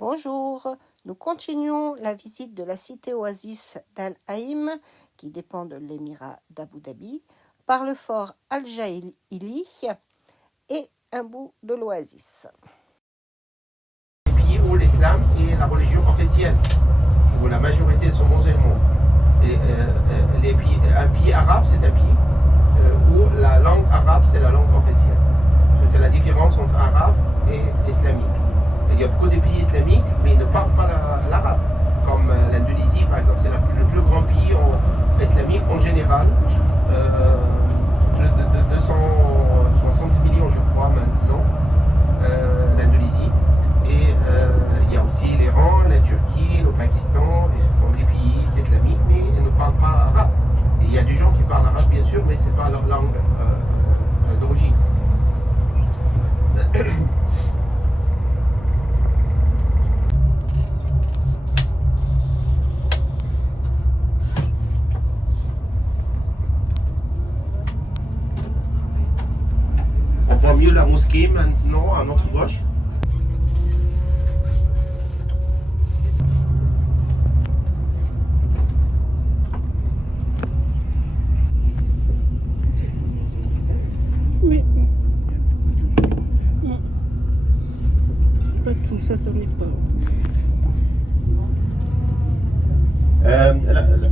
Bonjour, nous continuons la visite de la cité-oasis d'Al Haïm, qui dépend de l'émirat d'Abu Dhabi, par le fort Al-Jaili et un bout de l'oasis. Pays où l'islam est la religion officielle, où la majorité sont musulmans. Et, un pays arabe, c'est un pays où la langue arabe, c'est la langue officielle. C'est la différence entre arabe et islamique. Il y a beaucoup de pays islamiques, mais ils ne parlent pas l'arabe. Comme l'Indonésie, par exemple, c'est le plus grand pays islamique en général. Plus de 260 millions, je crois, maintenant, l'Indonésie. Et il y a aussi l'Iran, la Turquie, le Pakistan, et ce sont des pays islamiques, mais ils ne parlent pas arabe. Et il y a des gens qui parlent arabe, bien sûr, mais ce n'est pas leur langue d'origine. On voit mieux la mosquée maintenant à notre gauche. Oui. Pas tout ça, ça n'est pas.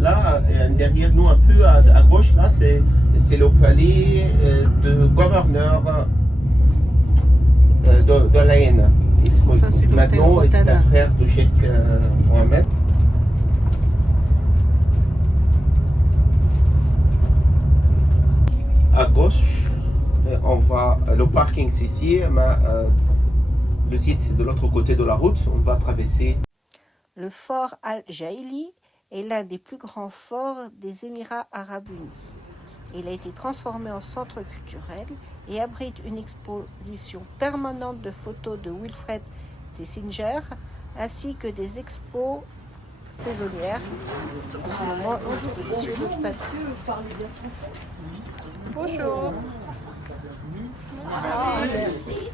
Là, derrière nous, un peu à gauche, là, c'est le palais de gouverneur de l'Aïn. Maintenant, c'est un frère de Cheikh Mohamed. À gauche, on voit le parking c'est ici, mais le site c'est de l'autre côté de la route. On va traverser. Le fort Al-Jaili est l'un des plus grands forts des Émirats arabes unis. Il a été transformé en centre culturel et abrite une exposition permanente de photos de Wilfred Tessinger ainsi que des expos saisonnières. En ce moment, une exposition de papier. Bonjour. Merci.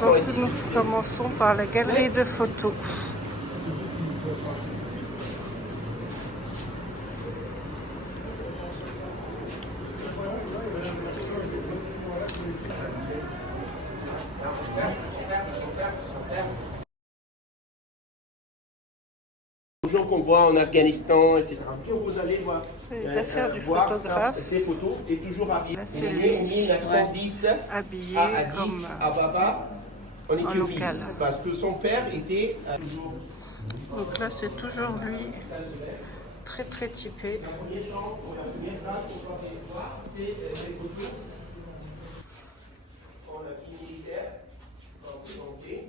Donc nous commençons par la galerie de photos. Les gens qu'on voit en Afghanistan, etc. Plus vous allez voir, les affaires du photographe. Ces photos, c'est toujours habillé. C'est en lui 1910 habillé à Addis comme Ababa, en Éthiopie. local. Parce que son père était toujours. Donc là, c'est toujours lui, très très typé. La première chambre, la première salle qu'on va voir, c'est les photos. On a vie militaire, on va présenter.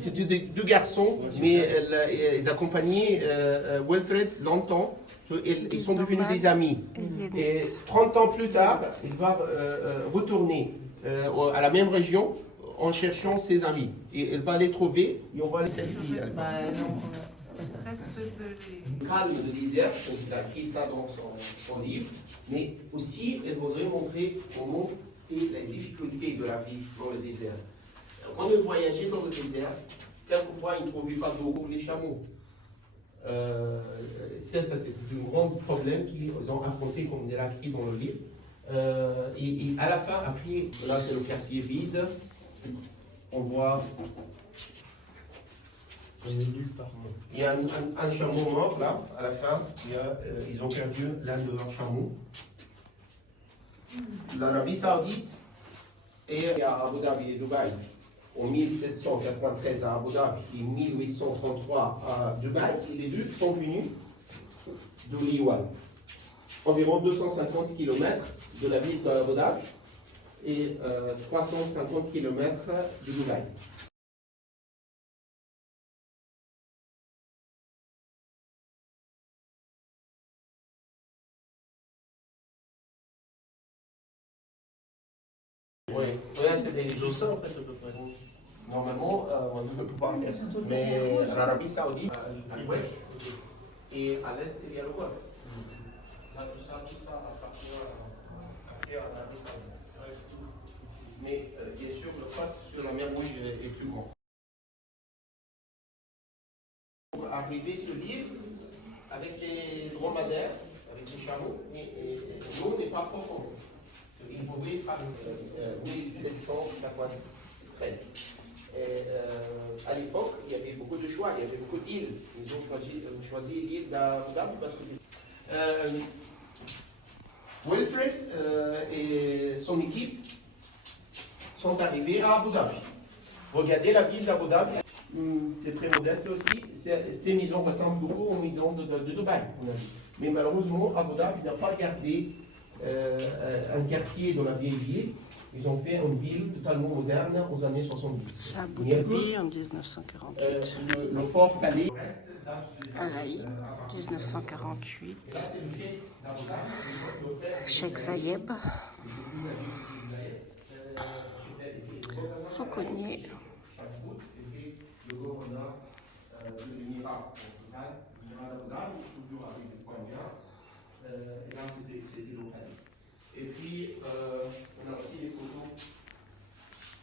C'était deux garçons, mais ils accompagnaient Wilfred longtemps. Ils sont devenus des amis. Et 30 ans plus tard, il va retourner à la même région en cherchant ses amis. Et il va les trouver et on va les selfie. Calme de désert, il a écrit ça dans son livre, mais aussi il voudrait montrer comment est la difficulté de la vie dans le désert. Quand on voyageait dans le désert, quelquefois, ils ne trouvaient pas d'eau pour les chameaux. C'était un grand problème qu'ils ont affronté, comme il est écrit dans le livre. Et à la fin, après, là c'est le quartier vide, on voit. Il y a un chameau mort là, à la fin, ils ont perdu l'un de leurs chameaux. L'Arabie Saoudite et à Abu Dhabi et Dubaï. En 1793 à Abu Dhabi et 1833 à Dubaï, et les deux sont venus de l'Iwan. Environ 250 km de la ville d'Abu Dhabi et 350 km de Dubaï. Oui, c'est des ça en fait à peu près. Normalement, on ne peut pas faire ça. Mais l'Arabie Saoudite, à l'ouest et à l'est, il y a le Golfe. Là, tout ça appartient à l'Arabie Saoudite. Mais bien sûr, le fait sur la mer Rouge est plus grand. Pour arriver sur l'île, avec les dromadaires, avec les chameaux, l'eau n'est pas profonde. Il pouvait traverser 1793. À l'époque, il y avait beaucoup de choix, il y avait beaucoup d'îles. Ils ont choisi l'île d'Abu Dhabi parce que Wilfred et son équipe sont arrivés à Abu Dhabi. Regardez la ville d'Abu Dhabi, c'est très modeste aussi. Ces maisons ressemblent beaucoup aux maisons de Dubaï. Mais malheureusement, Abu Dhabi n'a pas gardé un quartier dans la vieille ville. Ils ont fait une ville totalement moderne aux années 70. À Abu Dhabi en 1948. Le fort Calais. À Laï, 1948. Cheikh Zayed. Fauconnier. Le gouverneur de l'Émirat d'Abu Dhabi, toujours avec des poignards. Et là, c'était local. Et puis, on a aussi des photos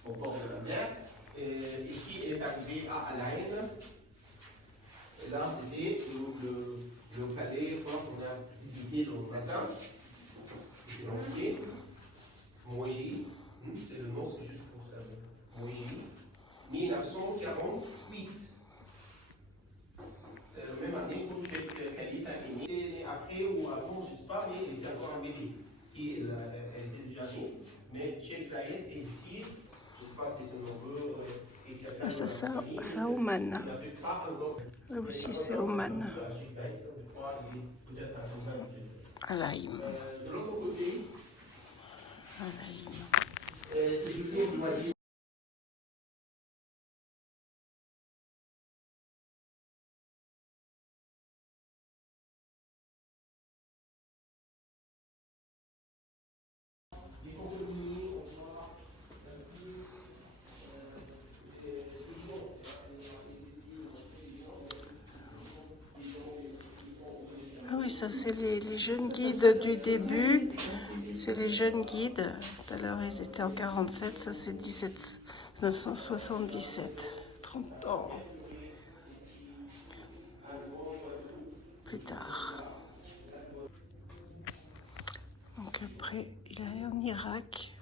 au bord de la mer. Et ici, elle est arrivée à Al-Ain. Et là, c'était le palais qu'on a visité le matin. C'était l'entrée. Mouéji, c'est le nom, c'est juste pour ça. Mouéji. 1948. C'est la même année où Cheikh Khalifa est né. Et après ou avant, je ne sais pas, mais il était encore un bébé. Si elle était déjà née. Mais Cheikh Zayed est ici, je ne sais pas si c'est nombreux. Ah, c'est Oman. Là aussi, c'est Oman. Al-Ain. De l'autre côté, Al-Ain. c'est toujours du Wadi. Ah oui, ça c'est les jeunes guides du début. C'est les jeunes guides. Tout à l'heure, ils étaient en 47. Ça c'est 1977. 30 ans. Plus tard. Donc après, il est allé en Irak.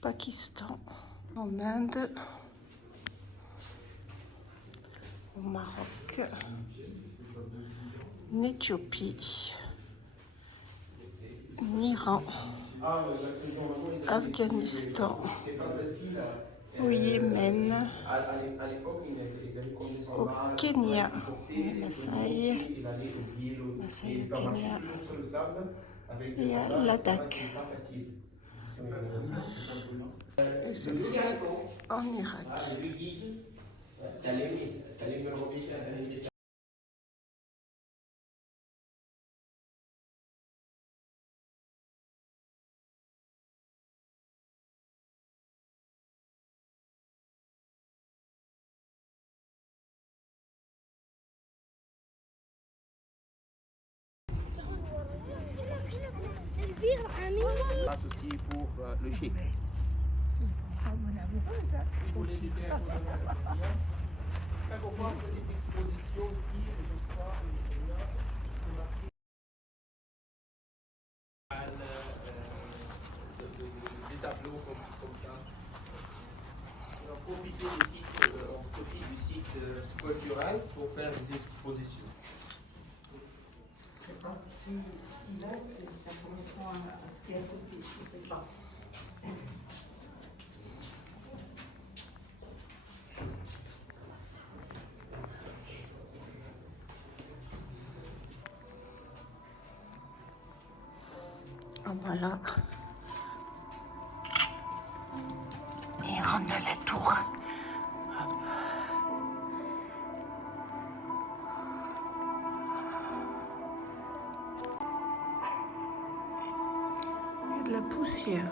Pakistan. En Inde. Au Maroc. En Éthiopie. En Iran. Afghanistan. Au Yémen. Au Kenya. Les Maasai. Maasai au Kenya. Et à Ladakh. Et celle-ci en Irak. سلبي Passe aussi pour le cheikh. Ah, mon amoureuse, hein. Si vous voulez lui faire quelquefois une petite exposition ici, je crois, des tableaux comme ça. On profite du site culturel pour faire des expositions. Si là, ça correspond à ce qui est à côté, je ne sais pas. Voilà. Et on a la tour. Il y a de la poussière.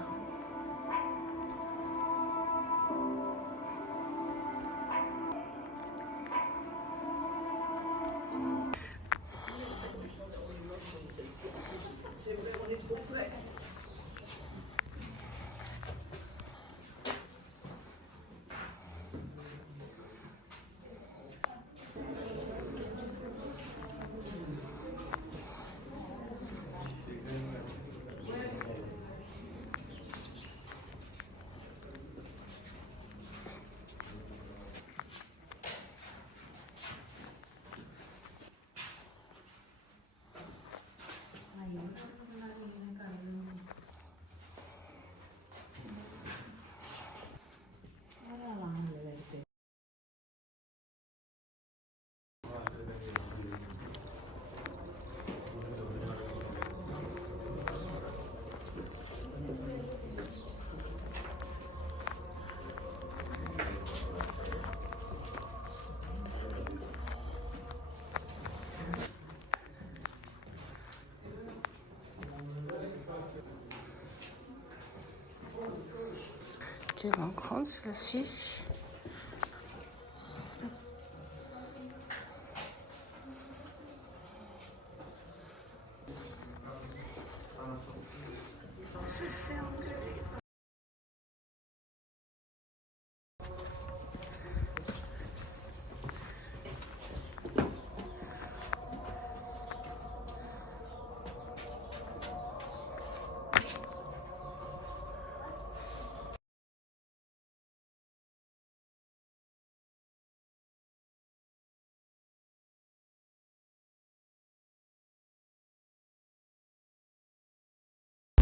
Quelle grande celle-ci.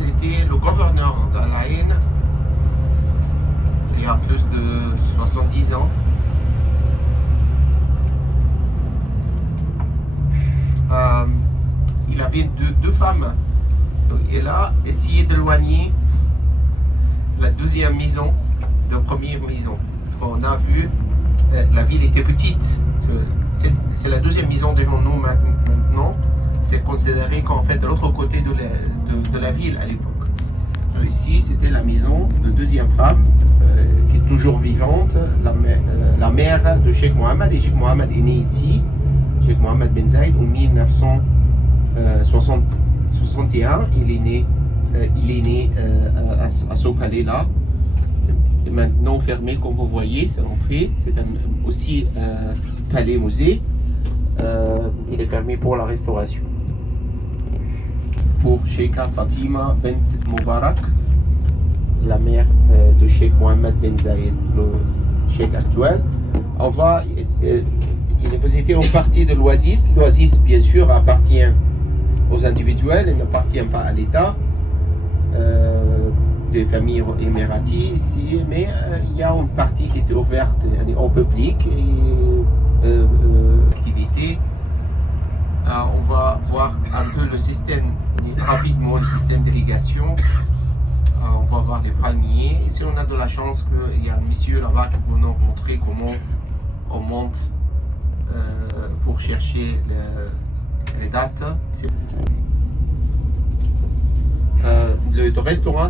C'était le gouverneur d'Al Ain il y a plus de 70 ans. Il avait deux femmes. Donc, il a essayé d'éloigner la deuxième maison de la première maison. Parce qu'on a vu, la ville était petite. C'est la deuxième maison devant nous maintenant. C'est considéré qu'en fait de l'autre côté de la ville à l'époque. Ici, c'était la maison de deuxième femme qui est toujours vivante, la mère de Cheikh Mohammed. Et Cheikh Mohammed est né ici, Cheikh Mohammed Ben Zayed, en 1961. Il est né à ce palais-là. Maintenant fermé, comme vous voyez, c'est l'entrée. C'est aussi palais-musée. Il est fermé pour la restauration. Pour Sheikha Fatima Bent Moubarak, la mère de Cheikh Mohammed Ben Zayed, le cheikh actuel. Vous étiez en partie de l'Oasis. L'Oasis, bien sûr, appartient aux individuels, elle n'appartient pas à l'État. Des familles émiraties ici, mais il y a une partie qui était ouverte au public et activité. On va voir un peu le système, rapidement le système d'irrigation. On va voir des palmiers. Et si on a de la chance qu'il y a un monsieur là-bas qui peut nous montrer comment on monte pour chercher les dates. Le restaurant,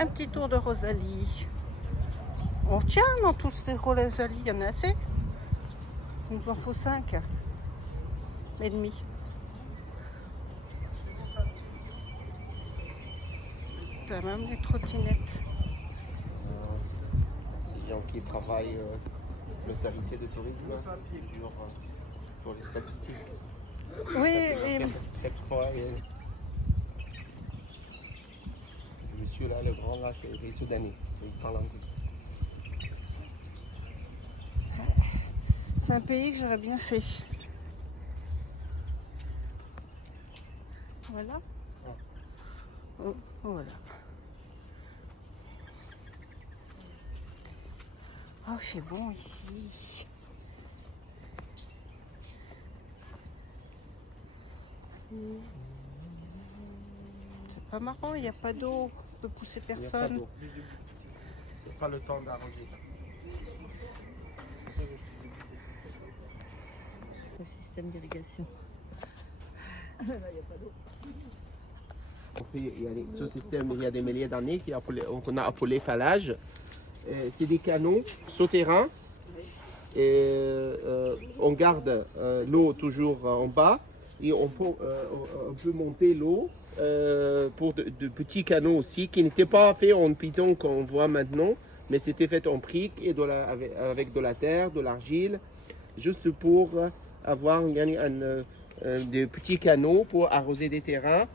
Un petit tour de Rosalie. On tient dans tous les Rosalie, il y en a assez. Il nous en faut 5 et demi. T'as même les trottinettes. Les gens qui travaillent l'autorité de tourisme pour les statistiques. Oui, et Le monsieur là, le grand là, c'est les Soudanais. Il parle anglais. c'est un pays que j'aurais bien fait. Voilà. Oh, voilà. Oh, c'est bon ici. C'est pas marrant, il n'y a pas d'eau. On peut pousser personne. C'est pas le temps d'arroser. Le système d'irrigation. Il y a ce système, il y a des milliers d'années qu'on a appelé phallage. C'est des canaux souterrains. Et on garde l'eau toujours en bas et on peut monter l'eau pour de petits canaux aussi qui n'étaient pas faits en piton qu'on voit maintenant, mais c'était fait en briques et avec de la terre, de l'argile, juste pour avoir des petits canaux pour arroser des terrains.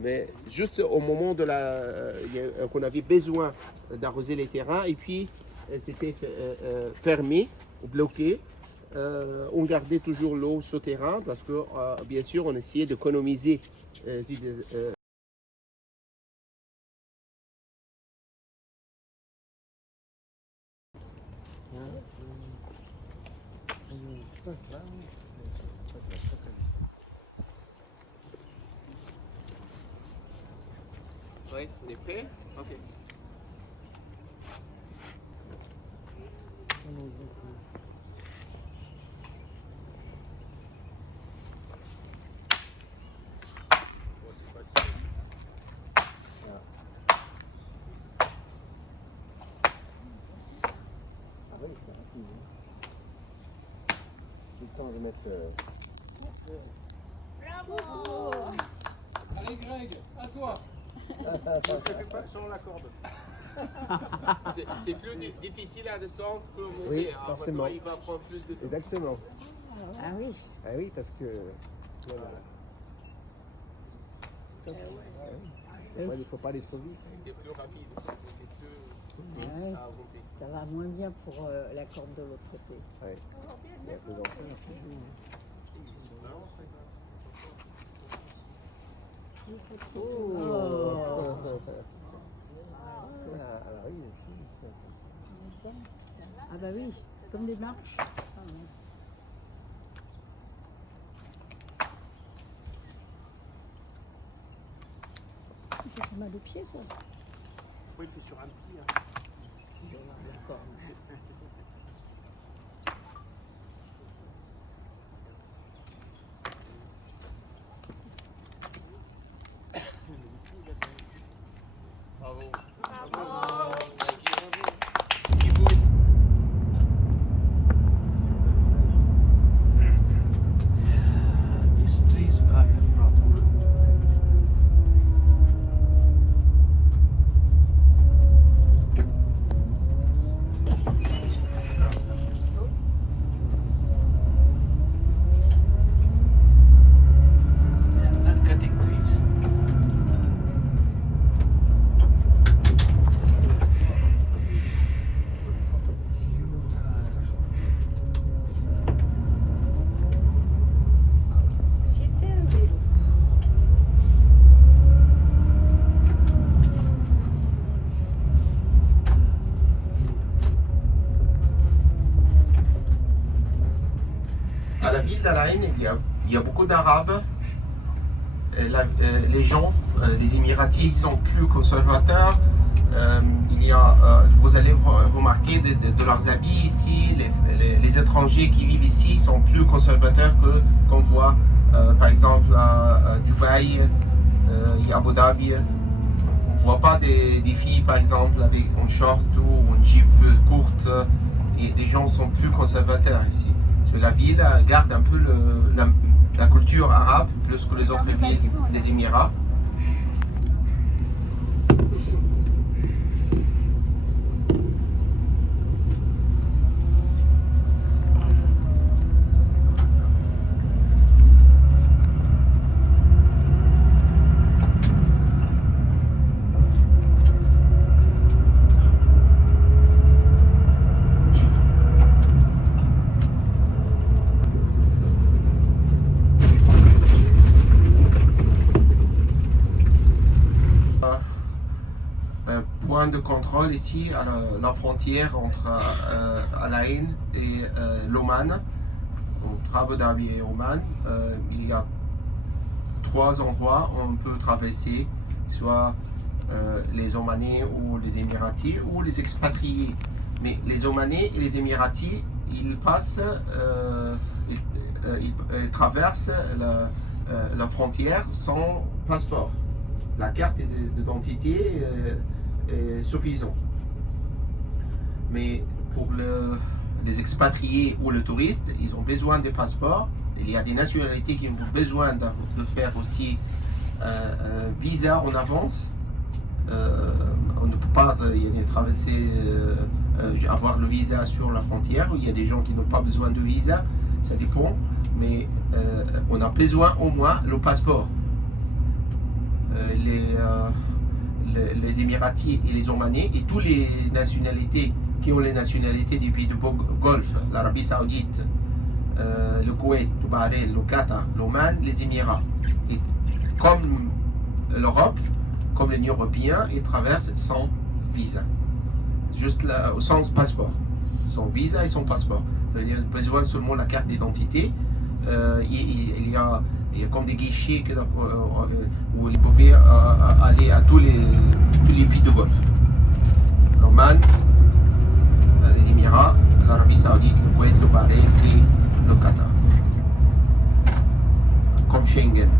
Mais juste au moment qu'on avait besoin d'arroser les terrains et puis c'était fermé, bloqué. On gardait toujours l'eau souterrain parce que bien sûr on essayait d'économiser Oui, on est prêt? Ok. Ah oui, c'est rapide. Tout le temps de mettre... Bravo! Allez Greg, à toi! Sans la corde. C'est plus difficile à descendre que monter. Oui, hein. forcément. Il va prendre plus de temps. Exactement. Ah oui. Ah oui, parce que. Voilà. Il ne faut pas aller trop vite. C'est plus rapide. C'est plus Ouais. à monter. Ça va moins bien pour la corde de l'autre côté. Ouais. Il y a plus d'enfants. Oh. Ah, alors oui, si. Ah bah oui, comme des marches. Ah, ouais. Ça fait mal aux pieds ça. Oui, il fait sur un petit. Hein. D'accord. Bravo. C'était un vélo. À la ville d'Al-Ain, il y a beaucoup d'Arabes. Les gens, les Émiratis sont plus conservateurs. Vous allez remarquer de leurs habits ici, les étrangers qui vivent ici sont plus conservateurs qu'on voit par exemple à Dubaï, Abu Dhabi. ne voit pas des filles, par exemple, avec un short ou une jupe courte. Et les gens sont plus conservateurs ici. Parce que la ville garde un peu la culture arabe plus que les autres villes des Émirats. Point de contrôle ici à la frontière entre Al Ain et l'Oman, entre Abu Dhabi et Oman. Il y a 3 endroits où on peut traverser, soit les Omanais ou les Émiratis ou les expatriés. Mais les Omanais et les Émiratis, ils passent, ils traversent la frontière sans passeport. La carte d'identité est suffisante. Mais pour les expatriés ou les touristes, ils ont besoin de passeports. Il y a des nationalités qui ont besoin de faire aussi un visa en avance. On ne peut pas traverser, avoir le visa sur la frontière. Il y a des gens qui n'ont pas besoin de visa, ça dépend. Mais on a besoin au moins le passeport. Les Émiratis et les Omanais et toutes les nationalités qui ont les nationalités du pays du Golfe, l'Arabie Saoudite, le Koweït, le Bahreïn, le Qatar, l'Oman, les Émirats. Et comme l'Europe, comme l'Union européenne, ils traversent sans visa, juste sans passeport, sans visa et sans passeport. C'est-à-dire qu'ils ont besoin seulement de la carte d'identité. Il y a comme des guichets où ils pouvaient aller à tous les pays du Golfe. L'Oman, les Émirats, l'Arabie Saoudite, le Koweït, le Bahreïn et le Qatar. Comme Schengen.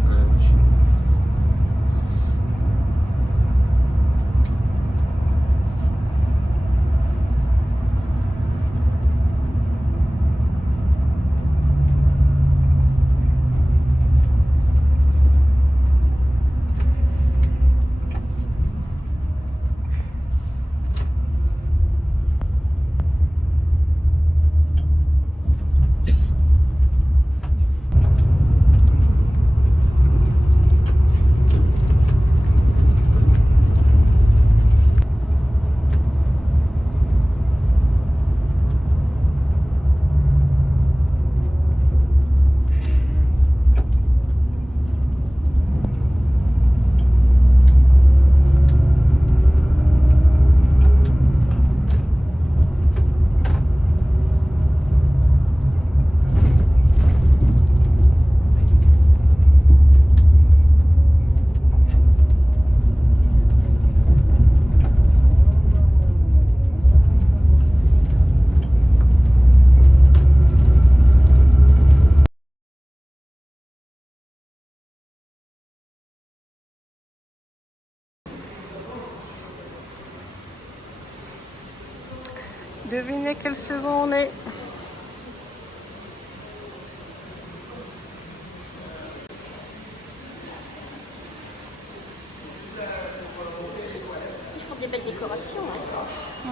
Devinez quelle saison on est. Ils font des belles décorations. Hein.